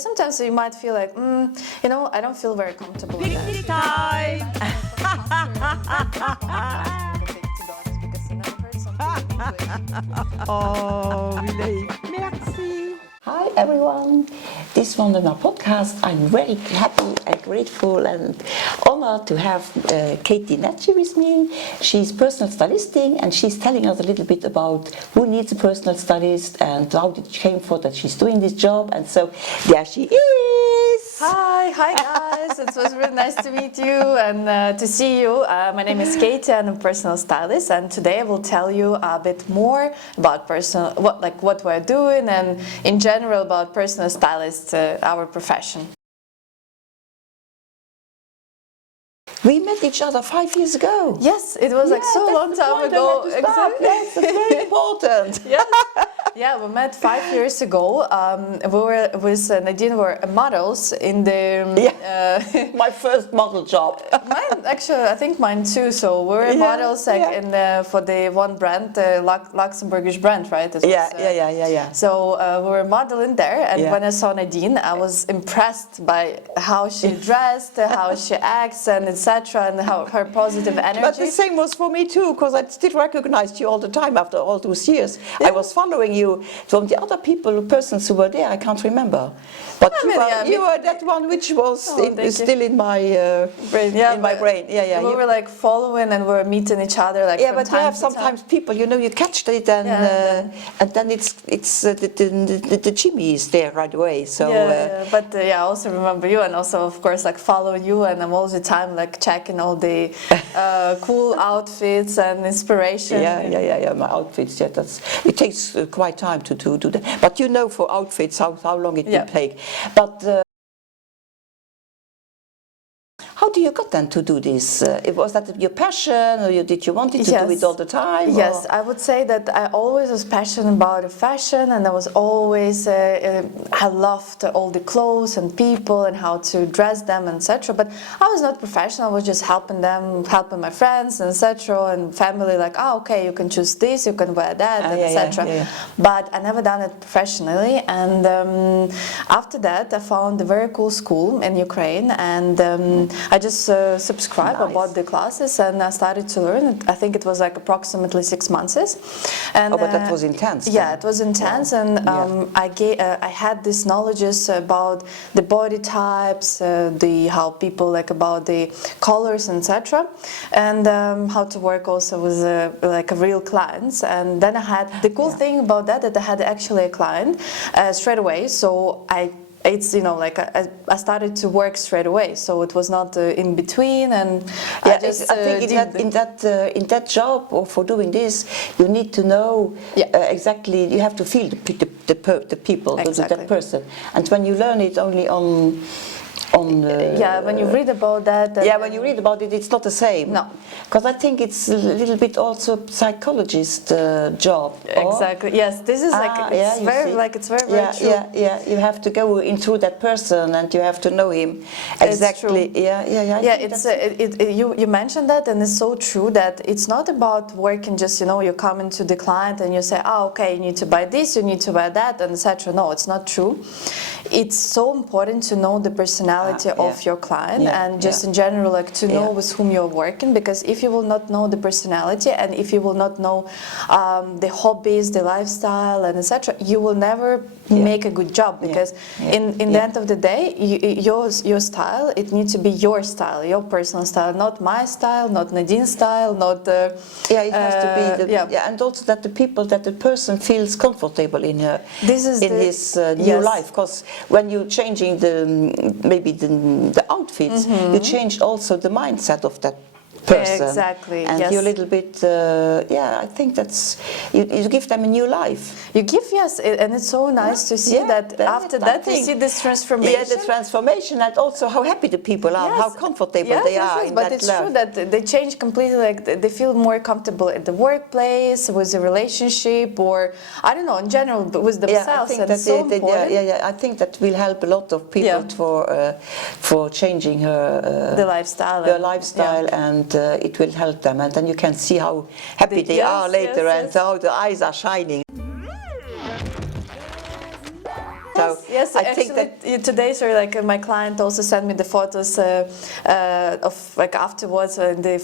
because sometimes you might feel like, you know, I don't feel very comfortable with that. PICNICK time! Oh, wie leuk. Merci. Hi everyone, this one is my podcast. I'm very happy and grateful and honored to have Kathy Netchy with me. She's personal stylisting and she's telling us a little bit about who needs a personal stylist and how it came for that she's doing this job, and so there she is. Hi guys, it was really nice to meet you and to see you. My name is Kathie and I'm a personal stylist, and today I will tell you a bit more about what we're doing and in general about personal stylist, our profession. We met each other 5 years ago. Yes, it was like so long time ago. Exactly. Yes, it's very important. Yeah, we met 5 years ago. We were with Nadine, were models in the. My first model job. Mine, actually, I think mine too. So we were models in for the one brand, the Luxembourgish brand, right? Yeah. So we were modeling there, and when I saw Nadine, I was impressed by how she dressed, how she acts, and etc., and how her positive energy. But the same was for me too, because I still recognized you all the time after all those years. Yeah. I was following you from the other persons who were there. I can't remember, but you were that one which was still in my brain. My brain. Yeah. We were like following and we were meeting each other like. Yeah, but you have sometimes people, you know, you catch it and then it's the Jimmy is there right away. So but I also remember you, and also of course like follow you, and I'm all the time like checking all the cool outfits and inspiration. Yeah. My outfits. Yeah, it takes quite time to do that. But you know, for outfits, how long it will take. But how do you got then to do this? Was that your passion, or did you want to do it all the time? Yes, I would say that I always was passionate about fashion, and I was always I loved all the clothes and people and how to dress them, etc. But I was not professional. I was just helping them, helping my friends, and etc. And family, like, okay, you can choose this, you can wear that, etc. But I never done it professionally. And after that, I found a very cool school in Ukraine, and I just subscribed, I bought the classes, and I started to learn. I think it was like approximately 6 months. And but that was intense. Yeah, it was intense, and I had these knowledges about the body types, how people like about the colors, etc., and how to work also with like real clients. And then I had the cool thing about that I had actually a client straight away. So it's, you know, like I started to work straight away, so it was not in between, and I think in that job or for doing this, you need to know exactly. You have to feel the people, that person, and when you learn it only on. When you read about that. When you read about it, it's not the same. No, because I think it's a little bit also psychologist job. Exactly. Yes, this is it's very true. Yeah. You have to go into that person and you have to know him exactly. It's true. You mentioned that, and it's so true that it's not about working just, you know, you come into the client and you say, okay, you need to buy this, you need to buy that, and etc. No, it's not true. It's so important to know the personality of your client and just in general, like to know with whom you're working, because if you will not know the personality and if you will not know the hobbies, the lifestyle, and etc., you will never make a good job, because in the end of the day, your style, it needs to be your style, your personal style, not my style, not Nadine's style, not it has to be and also that the person feels comfortable in his new life, because when you're changing the outfits, you change also the mindset of that person. Exactly. And you're a little bit, I think that's, you give them a new life. You give, and it's so nice to see that after that you see this transformation. Yeah, the transformation, and also how happy the people are, how comfortable they are. Yes, but it's true that they change completely, like they feel more comfortable at the workplace, with the relationship, or I don't know, in general, but with themselves. I think that will help a lot of people for changing their lifestyle, and it will help them, and then you can see how happy they are later, and how the eyes are shining. So yes. I Actually, think that today, sorry, like my client also sent me the photos of like afterwards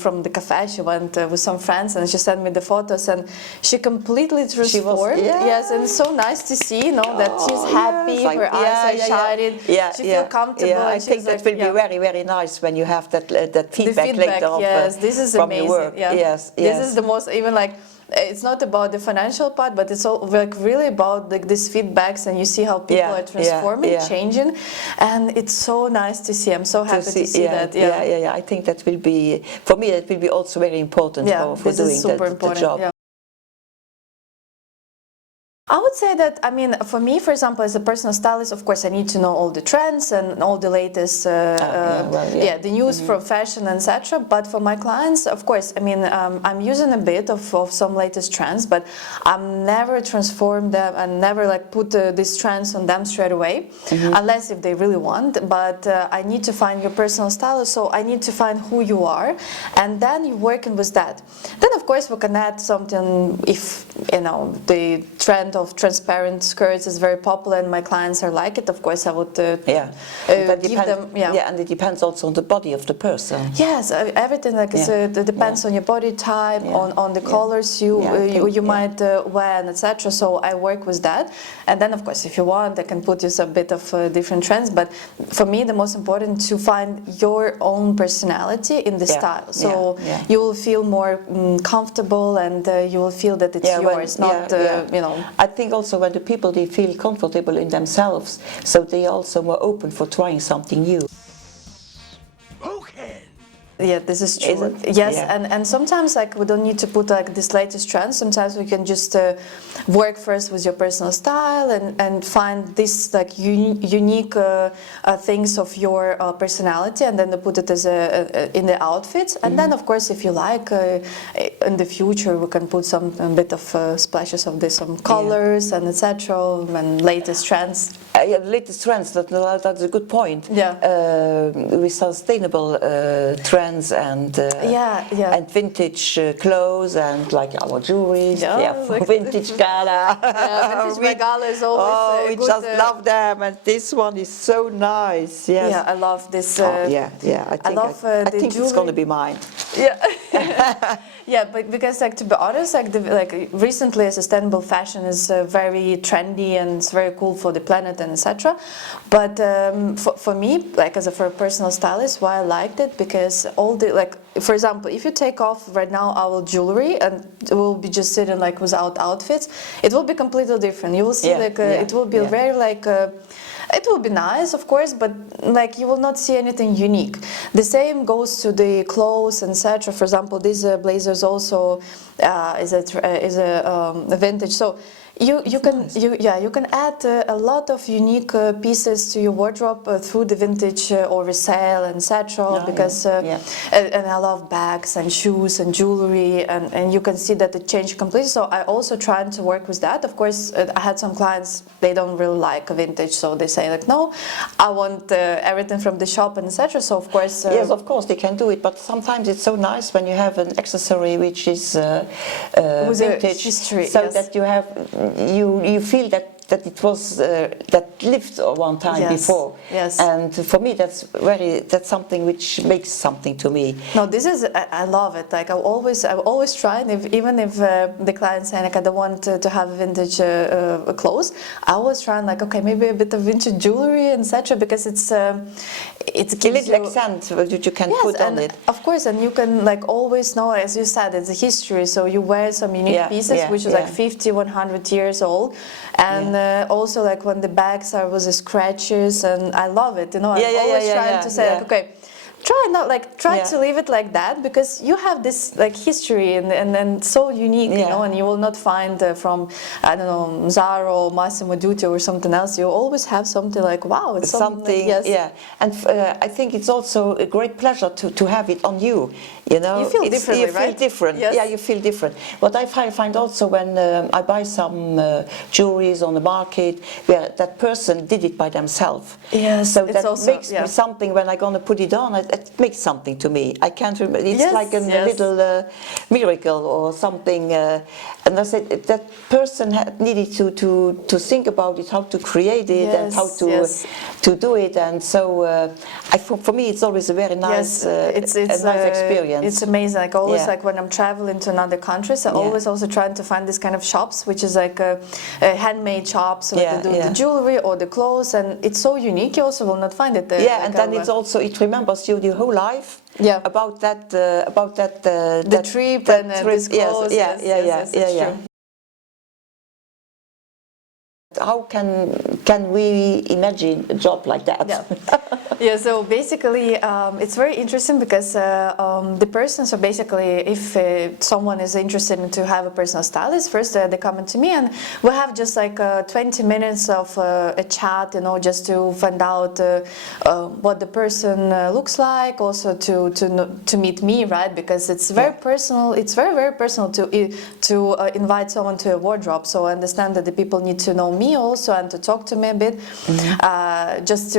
from the cafe. She went with some friends and she sent me the photos and she completely transformed. Yes, and it's so nice to see, that she's happy, her eyes are shining, she feels comfortable. Yeah, I and think that will be very, very nice when you have that feedback later on this is from amazing. your work. Yeah. Yes, This is the most, even like, it's not about the financial part, but it's all like really about like these feedbacks, and you see how people are transforming, changing, and it's so nice to see. I'm so happy to see that. Yeah. I think that will be, for me, it will be also very important for doing the job. Yeah. I would say that, I mean, for me, for example, as a personal stylist, of course, I need to know all the trends and all the latest, the news from fashion, etc. But for my clients, of course, I mean, I'm using a bit of some latest trends, but I'm never transform them and never like put these trends on them straight away, unless if they really want. But I need to find your personal stylist, so I need to find who you are, and then you're working with that. Then, of course, we can add something if, the trend of transparent skirts is very popular and my clients are like it. Of course, I would give them. Yeah, and it depends also on the body of the person. Yes, everything like it depends on your body type, on the colors you might wear, and etc. So I work with that, and then of course, if you want, I can put you a bit of different trends. But for me, the most important to find your own personality in the style. So you will feel more comfortable, and you will feel that it's yours, not I think also when the people, they feel comfortable in themselves, so they also more open for trying something new. Yeah, this is true. Yes, and sometimes like we don't need to put like this latest trend. Sometimes we can just work first with your personal style and find this like unique things of your personality, and then put it as in the outfits. And then of course, if you like, in the future we can put a bit of splashes of some colors and etc. and latest trends. Latest trends. That's a good point. Yeah. With sustainable trends and and vintage clothes and like our jewelry, vintage gala. Vintage gala is always we good, just love them, and this one is so nice. Yes. Yeah, I love this. I think it's going to be mine. Yeah. Yeah, but because like to be honest, like recently sustainable fashion is very trendy and it's very cool for the planet and etc. But for me, like for a personal stylist, why I liked it, because all the like, for example, if you take off right now our jewelry and we'll be just sitting like without outfits, it will be completely different. You will see it will be very like. It will be nice, of course, but like you will not see anything unique. The same goes to the clothes and etc. For example, these blazers also is a vintage. So you can add a lot of unique pieces to your wardrobe through the vintage or resale and etc. Because and I love bags and shoes and jewelry, and you can see that it changed completely. So I also trying to work with that. Of course, I had some clients, they don't really like vintage, so they say like, no, I want everything from the shop and etc. So of course yes, of course they can do it, but sometimes it's so nice when you have an accessory which is vintage, history, so that you have you feel that it was that lived one time before. Yes. And for me, that's something which makes something to me. No, this is I love it. Like I always try, and even if the client say like I don't want to have vintage clothes, I always try and like, okay, maybe a bit of vintage jewelry and etc. Because it gives a little accent that you can put on it. Of course, and you can like always know, as you said, it's a history. So you wear some unique pieces which is like 50, 100 years old, and also like when the bags are with the scratches, and I love it. I'm always trying to say like, okay, try to leave it like that, because you have this like history and so unique, and you will not find from I don't know Zara or Massimo Dutti or something else. You always have something like, wow, it's something and I think it's also a great pleasure to have it on you. You feel differently, right? You feel different. Yes. Yeah, you feel different. What I find also when I buy some jewelries on the market, where that person did it by themselves. Yes, so it's that also, makes me something when I'm going to put it on. it makes something to me. I can't remember. It's Yes, like a yes. little miracle or something. And I said that person needed to think about it, how to create it, and how Yes, yes. to do it. And so, for me, it's always a very nice, Yes, a nice experience. It's amazing. Like always, Yeah. like when I'm traveling to another countries, I Yeah. always also trying to find this kind of shops, which is like a handmade shops where Yeah, they do yeah. the jewelry or the clothes, and it's so unique. You also will not find it there. Yeah, like and then everywhere. it's also, it remembers you your whole life. Yeah. About that. The trip and this clothes. Yes, Yes, it's true. How can we imagine a job like that? Yeah. Yeah, so basically it's very interesting because the person, so basically if someone is interested in to have a personal stylist, first they come to me and we have just like 20 minutes of a chat, you know, just to find out what the person looks like, also to meet me, right? Because it's very personal, it's very personal to invite someone to a wardrobe, so I understand that the people need to know me also and to talk to me a bit, just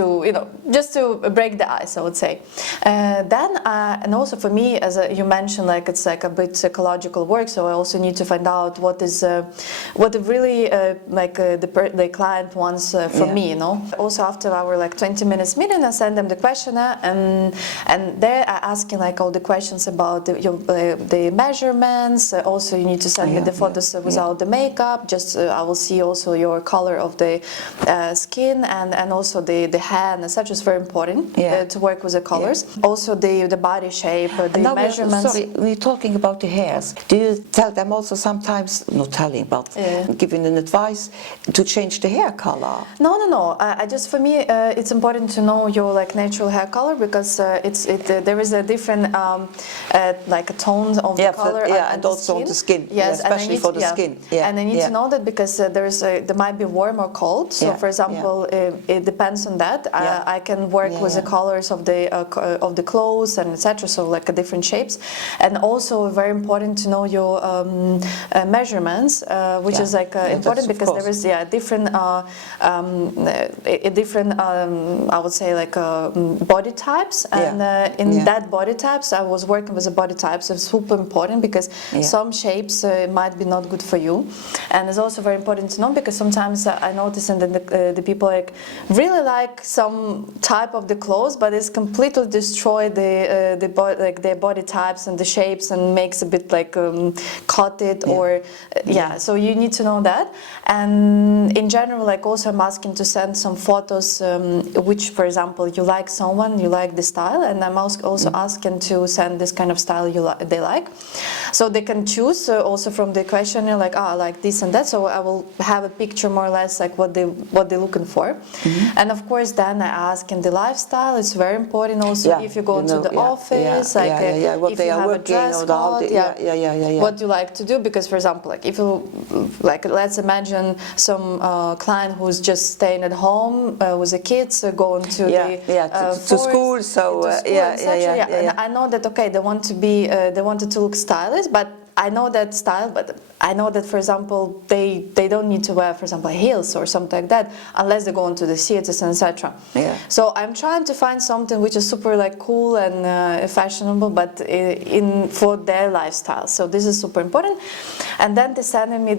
to break the ice, I would say. Then and also for me, as you mentioned, like it's like a bit psychological work, so I also need to find out what really the client wants from me, you know. Also after our like 20 minutes meeting, I send them the questionnaire, and there I asking like all the questions about the measurements. Also you need to send me the photos without the makeup. Just I will see also your color of the skin and also the hair and such is very important to work with the colors. Also the body shape, the now measurements. Sorry, we're talking about the hairs. Do you tell them also sometimes, not telling, but giving an advice to change the hair color? No. I just, for me, it's important to know your like natural hair color, because there is a different like a tone of the color and the also skin. on the skin. Yes, especially for the skin. Yeah. And I need to know that because there might be warm or cold. So for example, it depends on that. I can work with the colors of the clothes and etc. So like different shapes, and also very important to know your measurements, which is like important because there is different I would say like body types, and in that body types I was working with the body types. It's super important because some shapes might be not good for you, and it's also very important to know because sometimes I notice that the people like really like some type of the clothes, but it's completely destroy their body types and the shapes and makes a bit like cut it or so you need to know that. And in general, like also I'm asking to send some photos which, for example, you like someone, you like the style, and I'm also asking to send this kind of style they like, so they can choose also from the questionnaire like I like this and that, so I will have a picture more or less like what they're looking for. And of course then I ask in the lifestyle, it's very important also if you go into the office, like what if they you are have working a dress code, what you like to do, because for example, like if you like, let's imagine some client who's just staying at home with the kids, going to to school, so and I know that they want to be they wanted to look stylish, but I know that style, but I know that, for example, they don't need to wear, for example, heels or something like that unless they go into the theaters and etc. So I'm trying to find something which is super like cool and fashionable, but for their lifestyle. So this is super important. And then they send me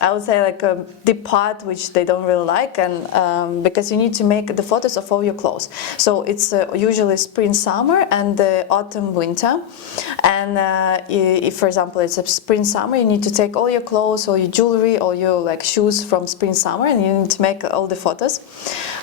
I would say like the part which they don't really like, and because you need to make the photos of all your clothes. So it's usually spring, summer, and autumn, winter. And if, for example, it's a spring, summer, you need to take all your clothes, all your jewelry, all your like shoes from spring, summer, and you need to make all the photos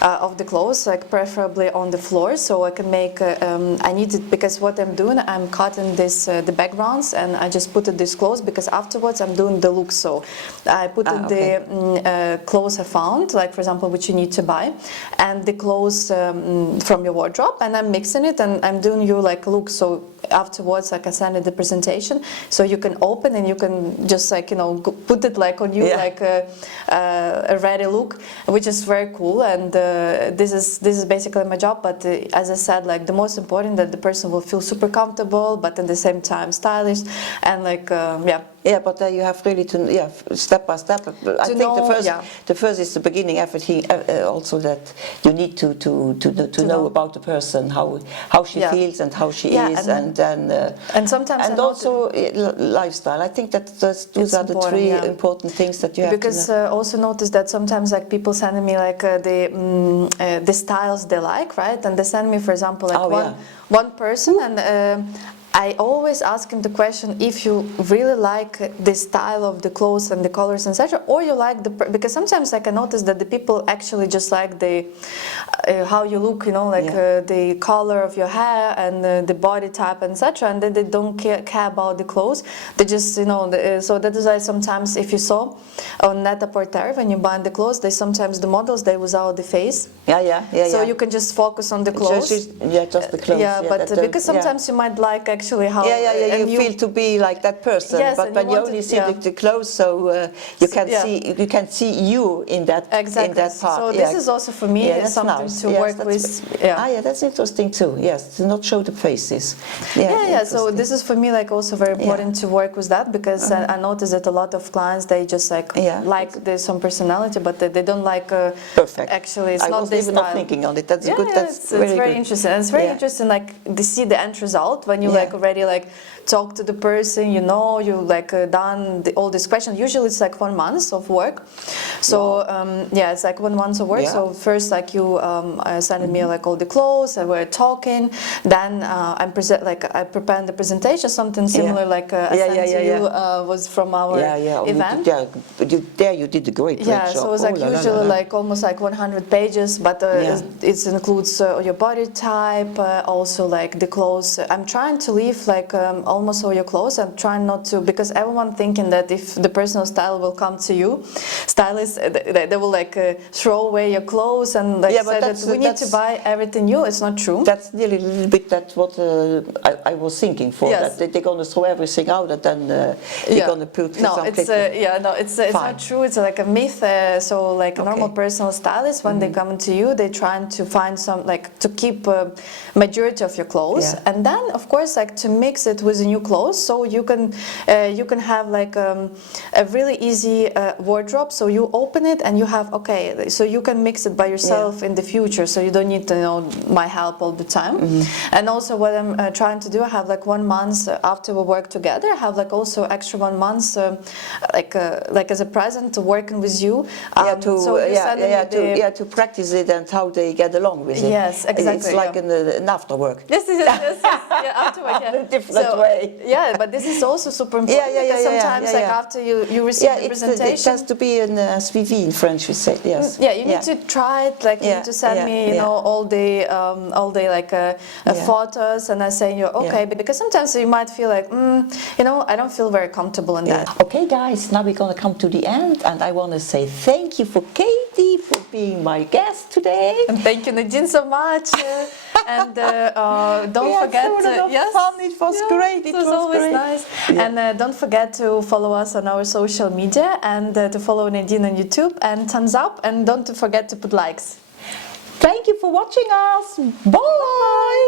of the clothes, like preferably on the floor. So I can make. I need it because what I'm doing, I'm cutting the backgrounds, and I just put these clothes because afterwards I'm doing the look. So I put in the clothes I found, like for example, which you need to buy, and the clothes from your wardrobe, and I'm mixing it and I'm doing you like look. So afterwards, like I send it the presentation, so you can open and you can just like put it like on you, like a ready look, which is very cool. And this is basically my job. But as I said, like the most important that the person will feel super comfortable, but at the same time stylish, and like Yeah, but you have really to, step by step. I think the first is the beginning. Everything also that you need to know about the person, how she feels and how she is, and sometimes also lifestyle. I think that those are the three important things that you have because to know. Also notice that sometimes like people send me like the styles they like, right? And they send me, for example, like one person, and I always ask him the question if you really like the style of the clothes and the colors, etc., or you like because sometimes I can notice that the people actually just like the how you look, the color of your hair and the body type, etc., and then they don't care about the clothes. They just so that is why sometimes if you saw on Net-a-Porter when you buy the clothes, sometimes the models they without the face. So you can just focus on the clothes. Just the clothes. But because sometimes you might like actually how you feel to be like that person, but when you only see the clothes, so you can see you in that in that part. So this is also for me something to work with. That's interesting too. Yes, to not show the faces. So this is for me like also very important to work with that, because I notice that a lot of clients they just like there's some personality, but they don't like perfect. Actually, it's not I was even not thinking on it. That's good. That's very interesting. And it's very interesting, like to see the end result when you like already like talk to the person, you like done all these questions. Usually it's like 1 month of work. So it's like 1 month of work. So first like you send me like all the clothes, and we're talking. Then I prepare the presentation, something similar like I sent to you was from our event. You did a great job. So it was like usually like almost like 100 pages, but it includes your body type, also like the clothes. I'm trying to leave like almost all your clothes. I'm trying not to, because everyone thinking that if the personal style will come to you, stylist, they will like throw away your clothes and like say that we need to buy everything new. It's not true. That's nearly a little bit that's what I was thinking for. That they're going to throw everything out and then they're going to put something. It's not true. It's like a myth. So like a normal personal stylist, when they come to you, they're trying to find some like to keep majority of your clothes, and then of course like to mix it with new clothes, so you can have like a really easy wardrobe. So you open it and you have so you can mix it by yourself in the future. So you don't need to my help all the time. And also what I'm trying to do, I have like 1 month after we work together. I have like also extra 1 month like as a present working with you. To practice it and how they get along with it. Yes, exactly. It's like an after work. Yes, after work. In a different way. But this is also super important because sometimes like after you receive the presentation, it has to be an suivi in French, we say. Yes. You need to try it. Like you need to send me, all the like photos, and I say because sometimes you might feel like, I don't feel very comfortable in that. Okay, guys, now we're gonna come to the end, and I want to say thank you for Katie for being my guest today. And thank you, Nadine, so much. And don't forget. Fun. It was great. It was always great. Nice. And don't forget to follow us on our social media, and to follow Nadine on YouTube, and thumbs up, and don't forget to put likes. Thank you for watching us. Bye.